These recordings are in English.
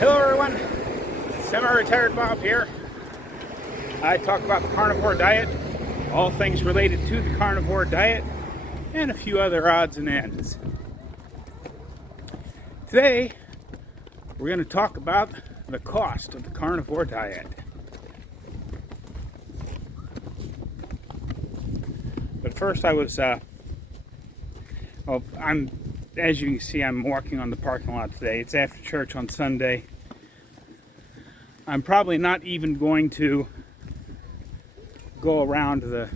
Hello everyone, semi-retired Bob here. I talk about the carnivore diet, all things related to the carnivore diet, and a few other odds and ends. Today, we're going to talk about the cost of the carnivore diet. But first as you can see, I'm walking on the parking lot today. It's after church on Sunday. I'm probably not even going to go around the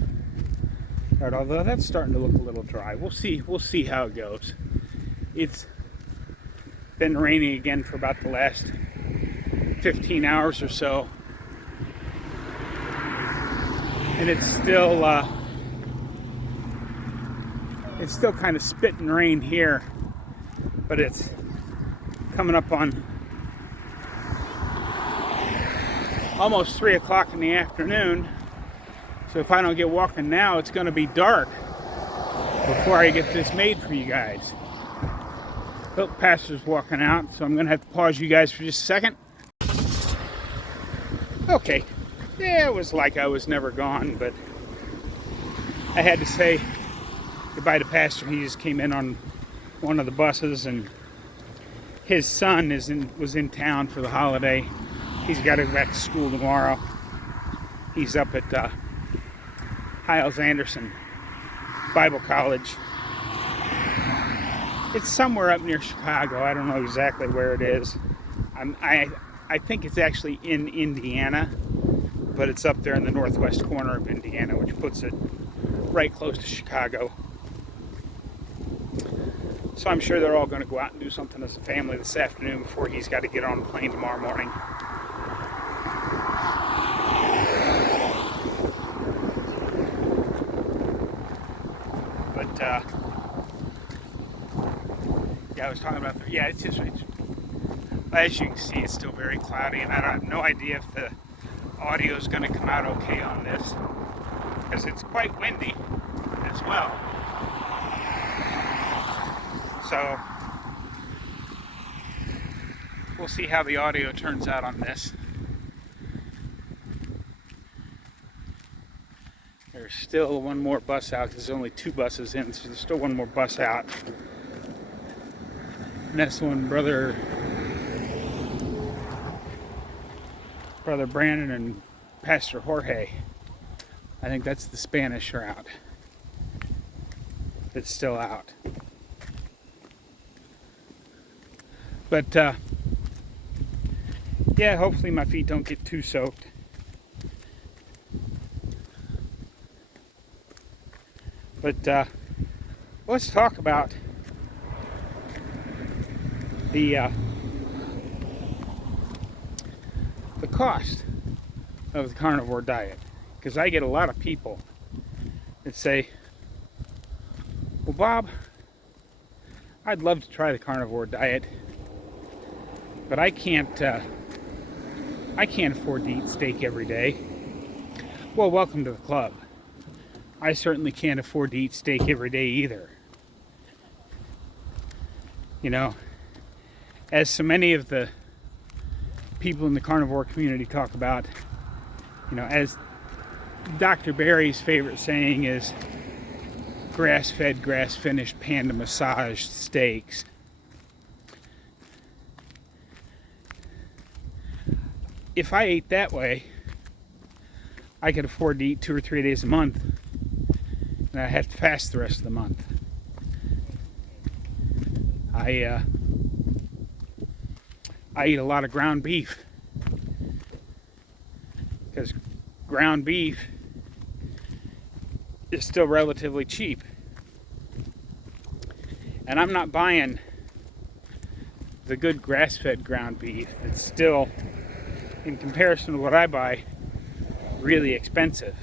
yard, although that's starting to look a little dry. We'll see how it goes. It's been raining again for about the last 15 hours or so. And it's still kind of spitting rain here, but it's coming up on almost 3 o'clock in the afternoon. So if I don't get walking now, it's going to be dark before I get this made for you guys. Oh, pastor's walking out, so I'm going to have to pause you guys for just a second. Okay, yeah, it was like I was never gone, but I had to say goodbye to Pastor. He just came in on one of the buses, and his son was in town for the holiday. He's got to go back to school tomorrow. He's up at Hiles Anderson Bible College. It's somewhere up near Chicago. I don't know exactly where it is. I think it's actually in Indiana, but it's up there in the northwest corner of Indiana, which puts it right close to Chicago. So I'm sure they're all going to go out and do something as a family this afternoon before he's got to get on a plane tomorrow morning. But yeah, I was talking about it's as you can see, it's still very cloudy, and I have no idea if the audio is going to come out okay on this, because it's quite windy as well. So we'll see how the audio turns out on this. There's still one more bus out. There's only 2 buses in, so there's still one more bus out. And that's the one Brother Brandon and Pastor Jorge. I think that's the Spanish route that's still out. But yeah, hopefully my feet don't get too soaked. But let's talk about the cost of the carnivore diet, because I get a lot of people that say, well, Bob, I'd love to try the carnivore diet, but I can't afford to eat steak every day. Well, welcome to the club. I certainly can't afford to eat steak every day either. You know, as so many of the people in the carnivore community talk about, you know, as Dr. Barry's favorite saying is, grass-fed, grass-finished, panda-massaged steaks. If I ate that way, I could afford to eat 2 or 3 days a month, and I have to fast the rest of the month. I eat a lot of ground beef, because ground beef is still relatively cheap. And I'm not buying the good grass-fed ground beef. It's still, in comparison to what I buy, really expensive.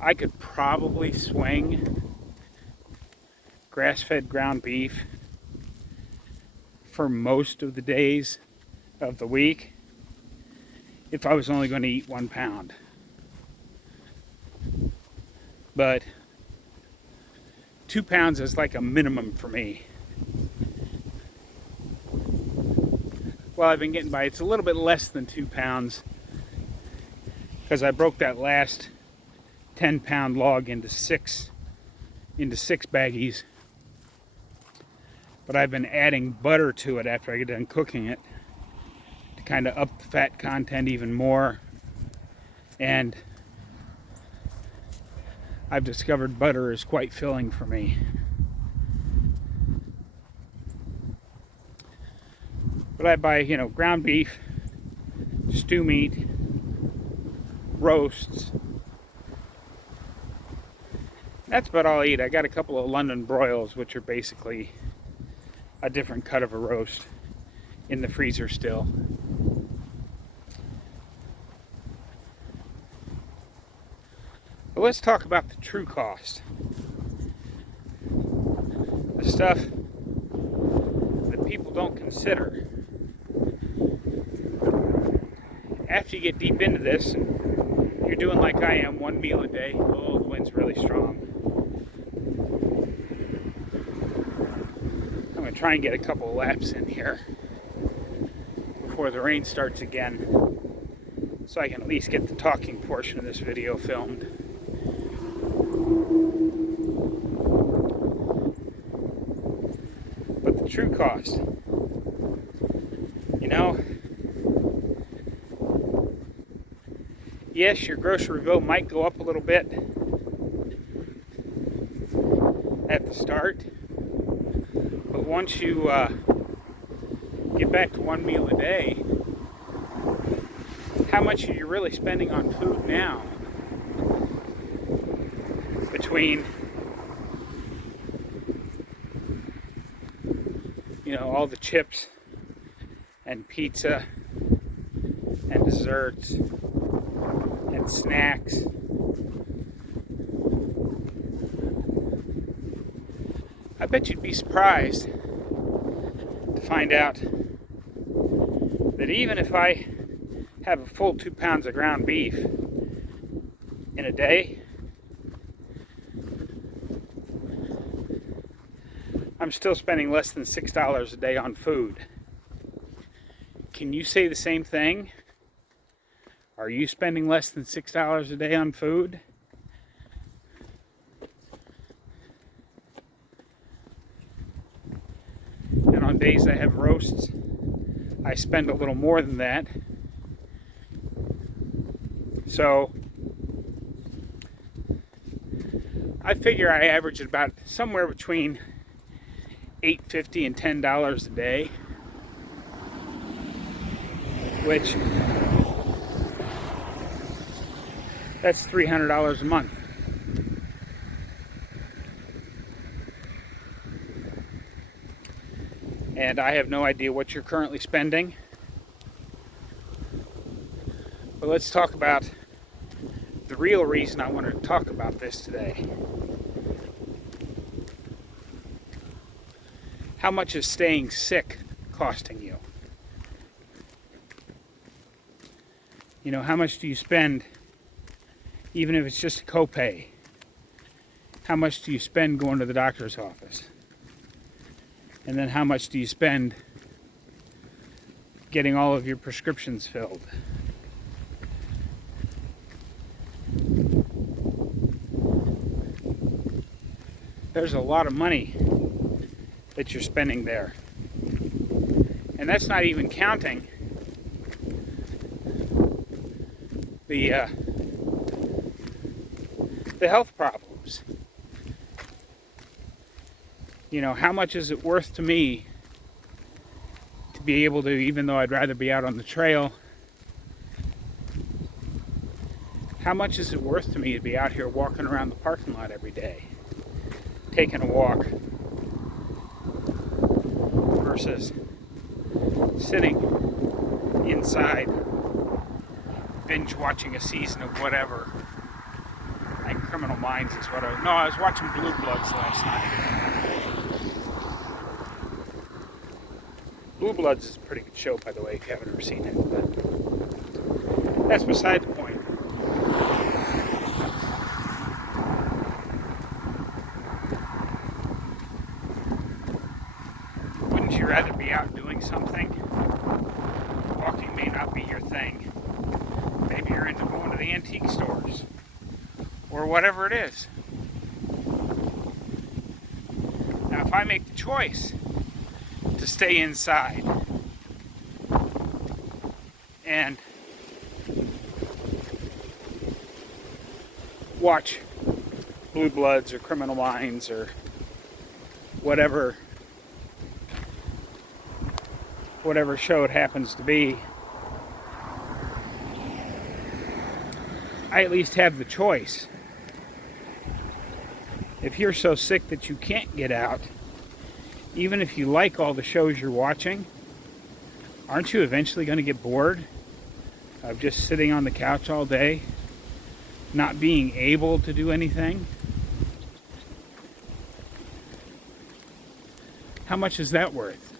I could probably swing grass-fed ground beef for most of the days of the week if I was only going to eat 1 pound. But 2 pounds is like a minimum for me. Well, I've been getting by. It's a little bit less than 2 pounds because I broke that last 10-pound log into six baggies. But I've been adding butter to it after I get done cooking it to kind of up the fat content even more. And I've discovered butter is quite filling for me. But I buy, ground beef, stew meat, roasts. That's about all I eat. I got a couple of London broils, which are basically a different cut of a roast, in the freezer still. But let's talk about the true cost. The stuff that people don't consider. After you get deep into this, and you're doing like I am, one meal a day. Oh, the wind's really strong. I'm going to try and get a couple of laps in here before the rain starts again, so I can at least get the talking portion of this video filmed. But the true cost, yes, your grocery bill might go up a little bit at the start, but once you get back to one meal a day, how much are you really spending on food now? Between, all the chips and pizza and desserts and snacks. I bet you'd be surprised to find out that even if I have a full 2 pounds of ground beef in a day, I'm still spending less than $6 a day on food. Can you say the same thing? Are you spending less than $6 a day on food? And on days I have roasts, I spend a little more than that. So I figure I average about somewhere between $8.50 and $10 a day, which that's $300 a month. And I have no idea what you're currently spending. But let's talk about the real reason I wanted to talk about this today. How much is staying sick costing you? How much do you spend, even if it's just a copay? How much do you spend going to the doctor's office? And then how much do you spend getting all of your prescriptions filled? There's a lot of money that you're spending there. And that's not even counting the health problems. How much is it worth to me to be able to, even though I'd rather be out on the trail, how much is it worth to me to be out here walking around the parking lot every day, taking a walk, versus sitting inside, binge watching a season of whatever. Like Criminal Minds is what I was watching Blue Bloods last night. Blue Bloods is a pretty good show, by the way, if you haven't ever seen it. But that's beside the point. you'd rather be out doing something. Walking may not be your thing. Maybe you're into going to the antique stores or whatever it is. Now, if I make the choice to stay inside and watch Blue Bloods or Criminal Minds or whatever show it happens to be, I at least have the choice. If you're so sick that you can't get out, even if you like all the shows you're watching, aren't you eventually going to get bored of just sitting on the couch all day, not being able to do anything? How much is that worth?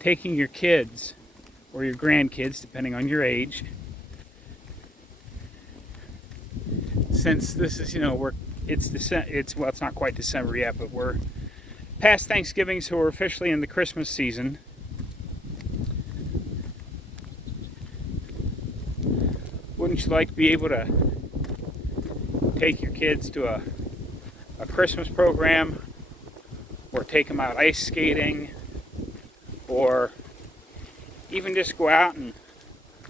Taking your kids or your grandkids, depending on your age, since this is, it's not quite December yet, but we're past Thanksgiving, so we're officially in the Christmas season. Wouldn't you like to be able to take your kids to a Christmas program, or take them out ice skating, or even just go out and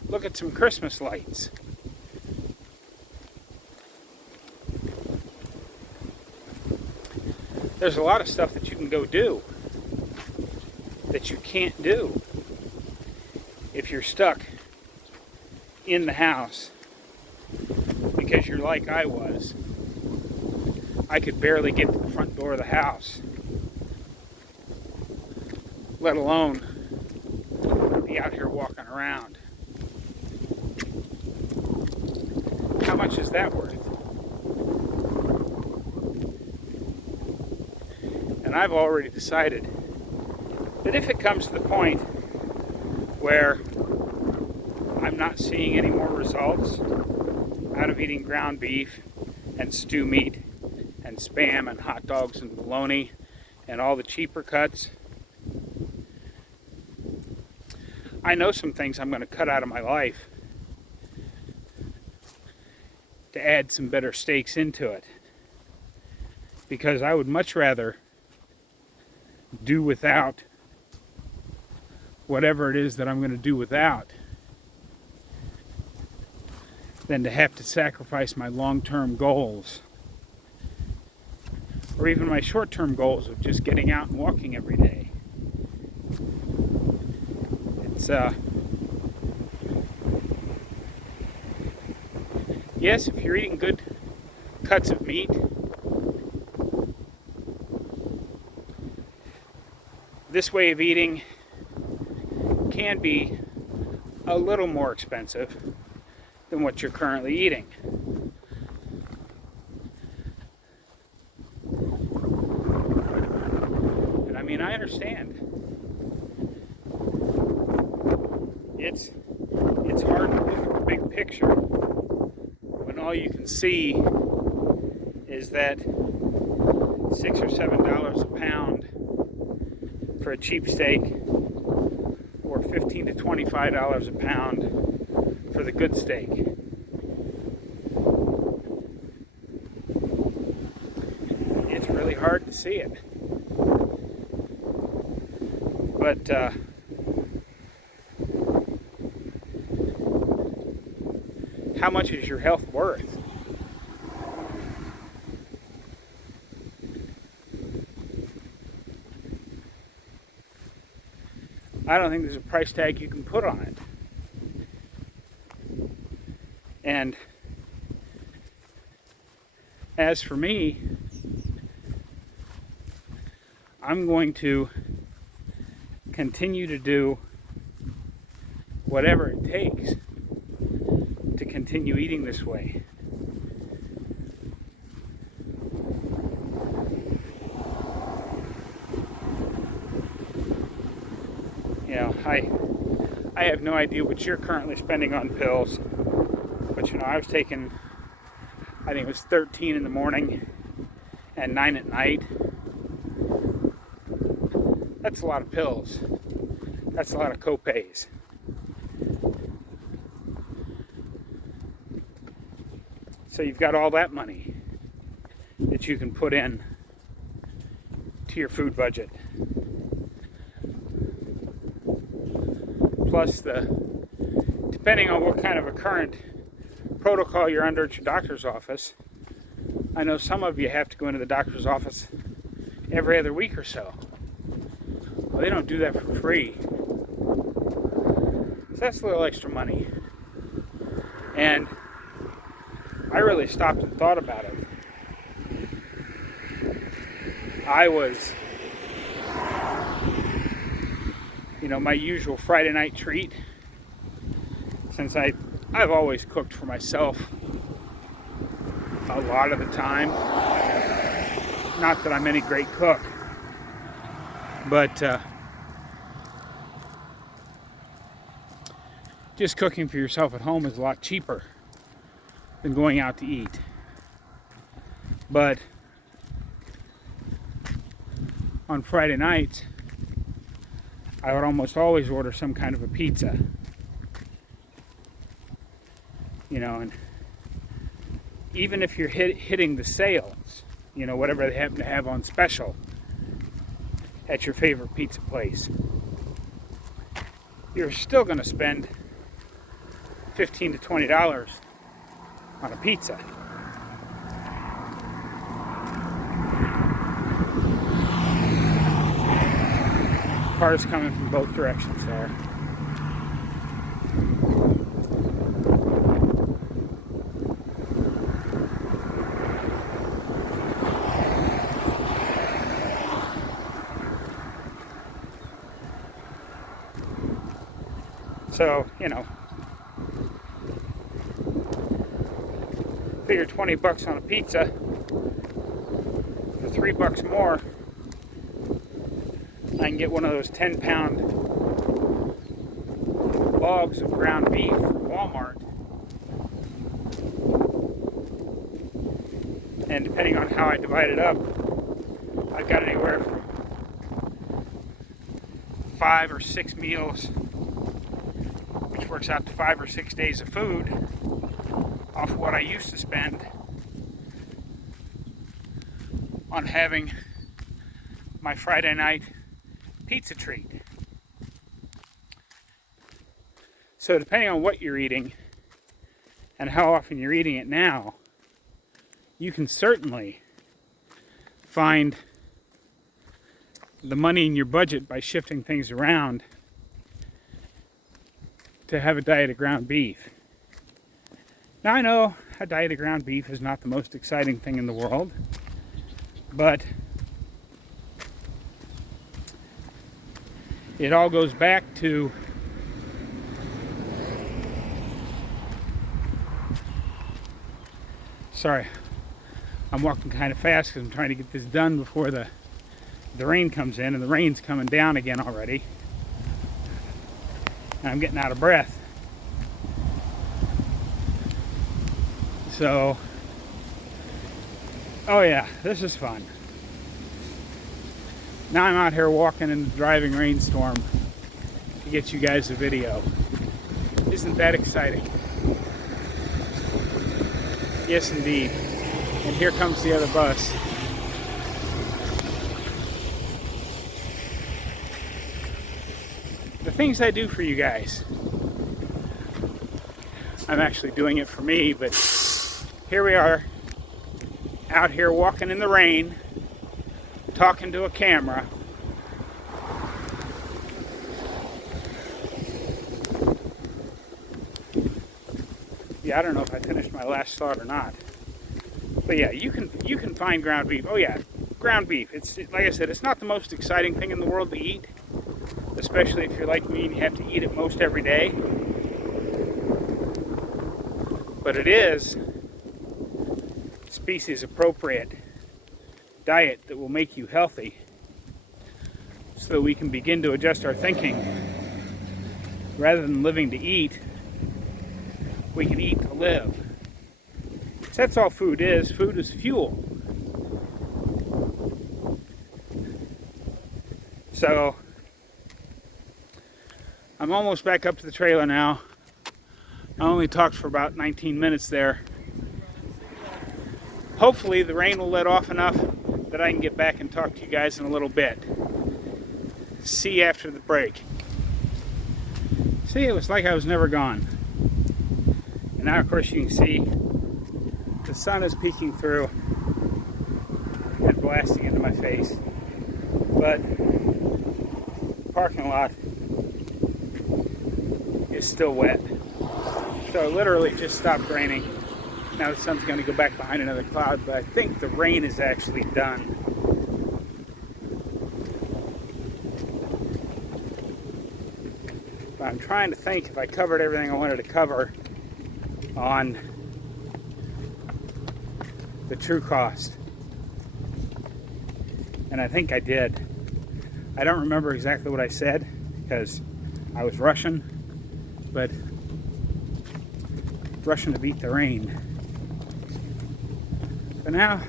look at some Christmas lights? There's a lot of stuff that you can go do that you can't do if you're stuck in the house, because you're like I was. I could barely get to the front door of the house, let alone be out here walking around. How much is that worth? And I've already decided that if it comes to the point where I'm not seeing any more results out of eating ground beef and stew meat and Spam and hot dogs and bologna and all the cheaper cuts, I know some things I'm going to cut out of my life to add some better steaks into it, because I would much rather do without whatever it is that I'm going to do without than to have to sacrifice my long-term goals, or even my short-term goals of just getting out and walking every day. It's yes, if you're eating good cuts of meat, this way of eating can be a little more expensive than what you're currently eating. And I mean, I understand. It's hard to look at the big picture when all you can see is that $6 or $7 a pound for a cheap steak, or $15 to $25 a pound for the good steak. It's really hard to see it. But how much is your health worth? I don't think there's a price tag you can put on it. And as for me, I'm going to continue to do whatever it takes to continue eating this way. You know, I have no idea what you're currently spending on pills, but I was taking, I think it was 13 in the morning and 9 at night. That's a lot of pills. That's a lot of co-pays. So you've got all that money that you can put in to your food budget. Plus depending on what kind of a current protocol you're under at your doctor's office, I know some of you have to go into the doctor's office every other week or so. Well, they don't do that for free. So that's a little extra money. And I really stopped and thought about it. I was, my usual Friday night treat, since I've always cooked for myself a lot of the time. Not that I'm any great cook, but just cooking for yourself at home is a lot cheaper than going out to eat. But on Friday nights, I would almost always order some kind of a pizza. And even if you're hitting the sales, whatever they happen to have on special at your favorite pizza place, you're still going to spend $15 to $20 on a pizza. Cars coming from both directions there. So, figure $20 on a pizza for $3 more. I can get one of those 10-pound logs of ground beef from Walmart. And depending on how I divide it up, I've got anywhere from 5 or 6 meals, which works out to 5 or 6 days of food off of what I used to spend on having my Friday night pizza treat. So depending on what you're eating and how often you're eating it now, you can certainly find the money in your budget by shifting things around to have a diet of ground beef. Now I know a diet of ground beef is not the most exciting thing in the world, but it all goes back to sorry, I'm walking kind of fast because I'm trying to get this done before the rain comes in, and the rain's coming down again already. And I'm getting out of breath. So, oh yeah, this is fun. Now I'm out here walking in the driving rainstorm to get you guys a video. Isn't that exciting? Yes, indeed. And here comes the other bus. The things I do for you guys. I'm actually doing it for me, but here we are, out here walking in the rain, talking to a camera. Yeah, I don't know if I finished my last thought or not. But yeah, you can find ground beef. Oh yeah, ground beef. It's like I said, it's not the most exciting thing in the world to eat, especially if you're like me and you have to eat it most every day. But it is species appropriate diet that will make you healthy, so that we can begin to adjust our thinking. Rather than living to eat, we can eat to live. So that's all food is. Food is fuel. So I'm almost back up to the trailer now. I only talked for about 19 minutes there. Hopefully the rain will let off enough that I can get back and talk to you guys in a little bit. See you after the break. See, it was like I was never gone. And now, of course, you can see the sun is peeking through and blasting into my face. But the parking lot is still wet. So it literally just stopped raining. Now the sun's going to go back behind another cloud, but I think the rain is actually done. But I'm trying to think if I covered everything I wanted to cover on the true cost. And I think I did. I don't remember exactly what I said because I was rushing, but rushing to beat the rain. But now,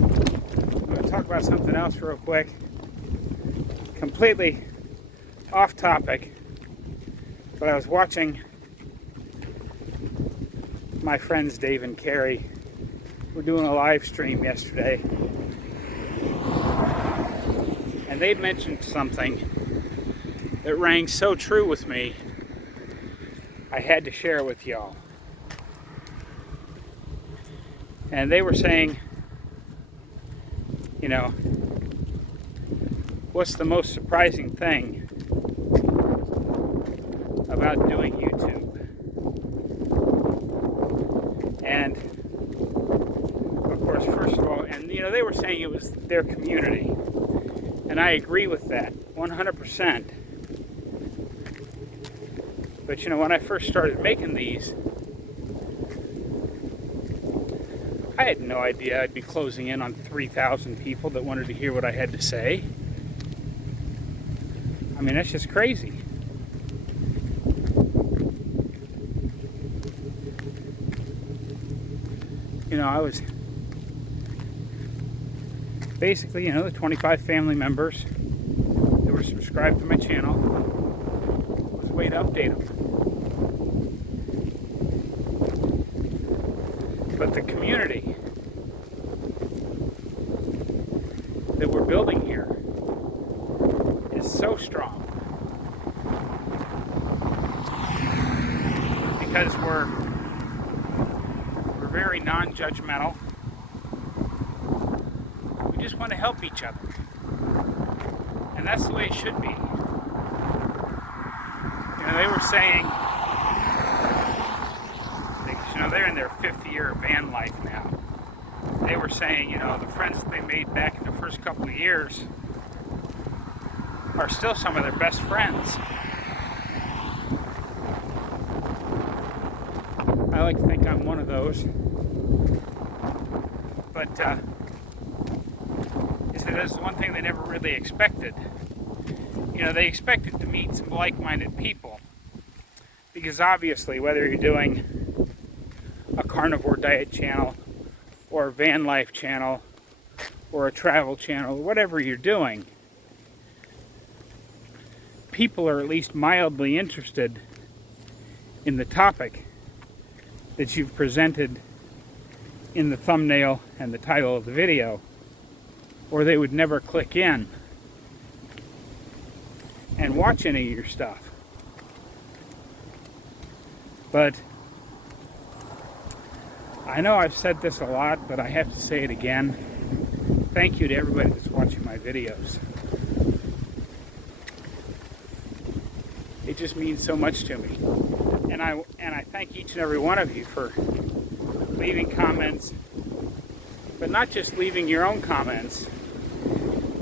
I'm going to talk about something else real quick. Completely off topic, but I was watching my friends Dave and Carrie. We're doing a live stream yesterday, and they mentioned something that rang so true with me, I had to share it with y'all. And they were saying, you know, what's the most surprising thing about doing YouTube? And of course, first of all, and you know, they were saying it was their community. And I agree with that 100%. But you know, when I first started making these, I had no idea I'd be closing in on 3,000 people that wanted to hear what I had to say. I mean, that's just crazy. You know, I was basically, you know, the 25 family members that were subscribed to my channel was a way to update them. But the community that we're building here is so strong because we're very non-judgmental. We just want to help each other, and that's the way it should be. You know, they were saying, you know, they're in their 5th year of van life now. They were saying, you know, the friends that they made back in the first couple of years are still some of their best friends. I like to think I'm one of those. But they said that's one thing they never really expected. You know, they expected to meet some like-minded people. Because obviously, whether you're doing a Carnivore Diet channel, or a van life channel, or a travel channel, whatever you're doing, people are at least mildly interested in the topic that you've presented in the thumbnail and the title of the video, or they would never click in and watch any of your stuff. But I know I've said this a lot, but I have to say it again. Thank you to everybody that's watching my videos. It just means so much to me. And I thank each and every one of you for leaving comments, but not just leaving your own comments,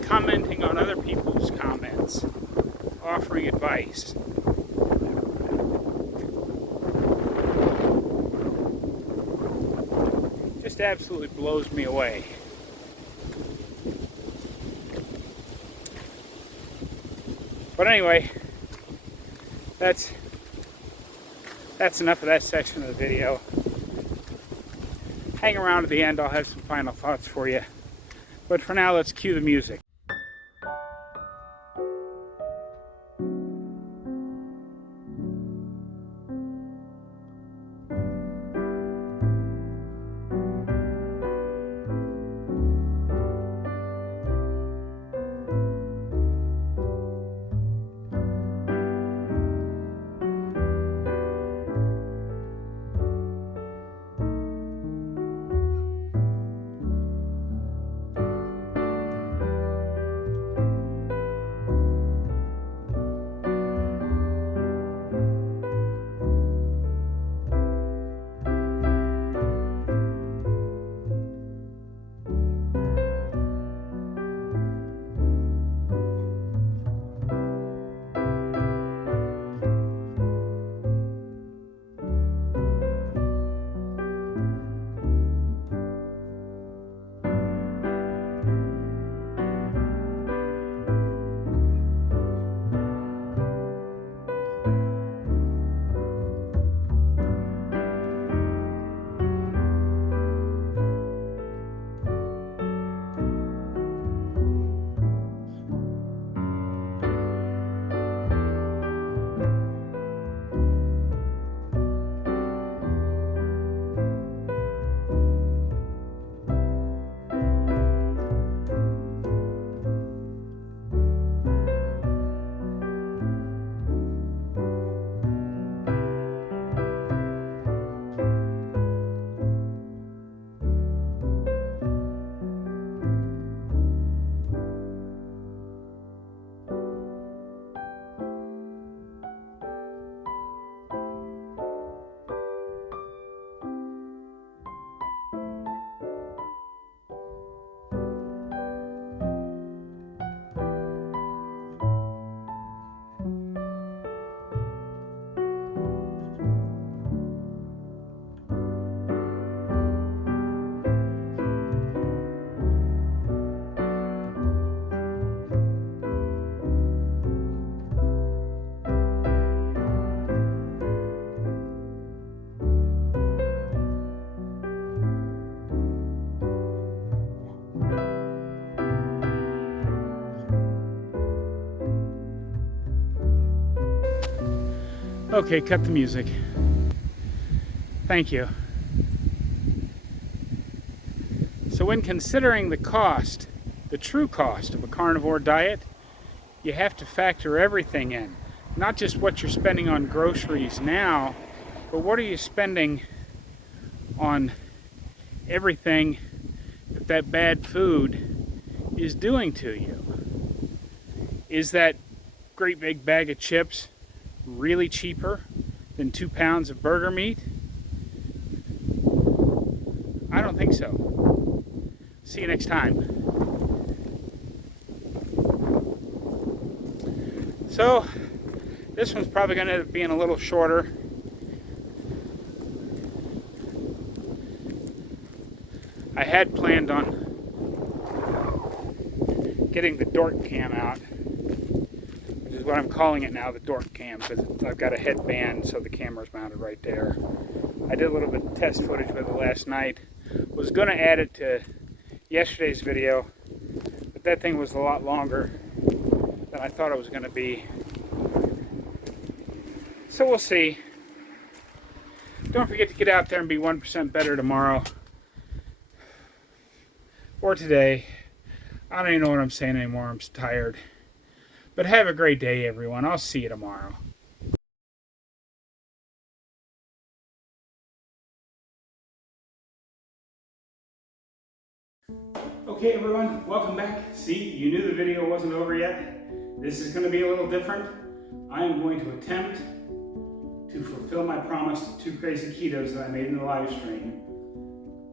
commenting on other people's comments, offering advice. Just absolutely blows me away. But anyway, that's enough of that section of the video. Hang around to the end, I'll have some final thoughts for you. But for now, let's cue the music. Okay, cut the music. Thank you. So when considering the cost, the true cost of a carnivore diet, you have to factor everything in. Not just what you're spending on groceries now, but what are you spending on everything that bad food is doing to you. Is that great big bag of chips really cheaper than 2 pounds of burger meat? I don't think so. See you next time. So, this one's probably going to end up being a little shorter. I had planned on getting the dork cam out, which is what I'm calling it now, the dork cam, because I've got a headband so the camera's mounted right there. I did a little bit of test footage with it last night. Was going to add it to yesterday's video, but that thing was a lot longer than I thought it was going to be. So we'll see. Don't forget to get out there and be 1% better tomorrow. Or today. I don't even know what I'm saying anymore. I'm tired. But have a great day, everyone. I'll see you tomorrow. Okay, everyone. Welcome back. See, you knew the video wasn't over yet. This is going to be a little different. I am going to attempt to fulfill my promise to 2 Crazy Ketos that I made in the live stream.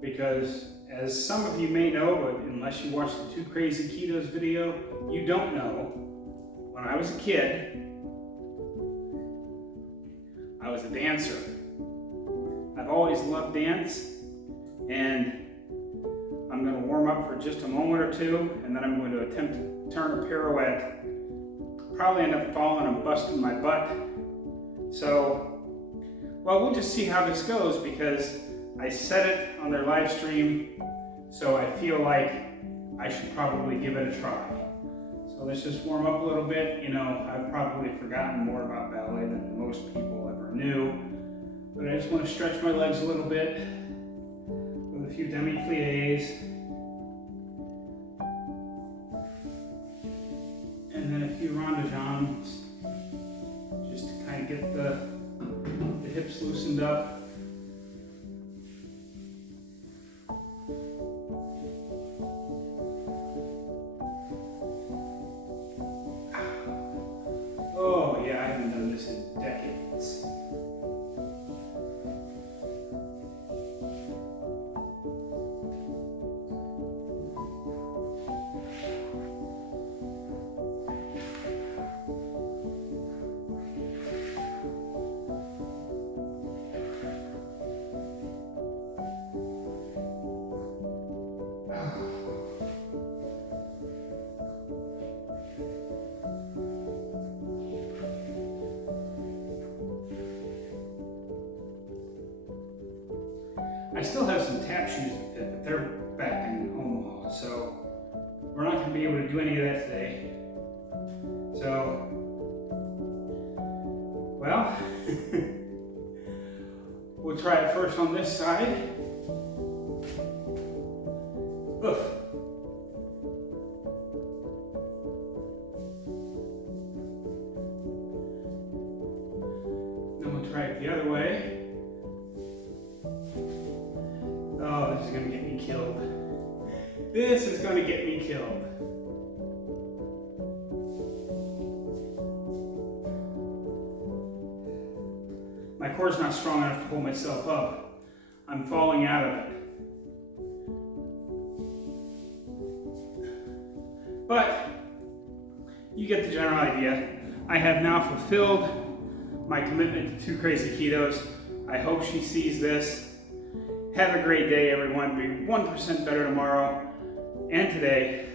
Because, as some of you may know, but unless you watched the 2 Crazy Ketos video, you don't know, when I was a kid, I was a dancer. I've always loved dance, and I'm going to warm up for just a moment or two, and then I'm going to attempt to turn a pirouette. Probably end up falling and busting my butt. So, well, we'll just see how this goes, because I said it on their live stream, so I feel like I should probably give it a try. So let's just warm up a little bit. You know, I've probably forgotten more about ballet than most people ever knew, but I just want to stretch my legs a little bit with a few demi-plies, and then a few ronde-jambs, just to kind of get the hips loosened up. Oh yeah, I haven't done this in decades. I still have some tap shoes that fit, but they're back in Omaha, so we're not going to be able to do any of that today. So, well, we'll try it first on this side. Oof. Then we'll try it the other way. Oh, this is going to get me killed. This is going to get me killed. My core's not strong enough to pull myself up. I'm falling out of it. But you get the general idea. I have now fulfilled my commitment to 2 Crazy Ketos. I hope she sees this. Have a great day, everyone. Be 1% better tomorrow and today.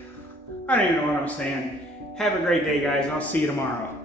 I don't even know what I'm saying. Have a great day, guys. I'll see you tomorrow.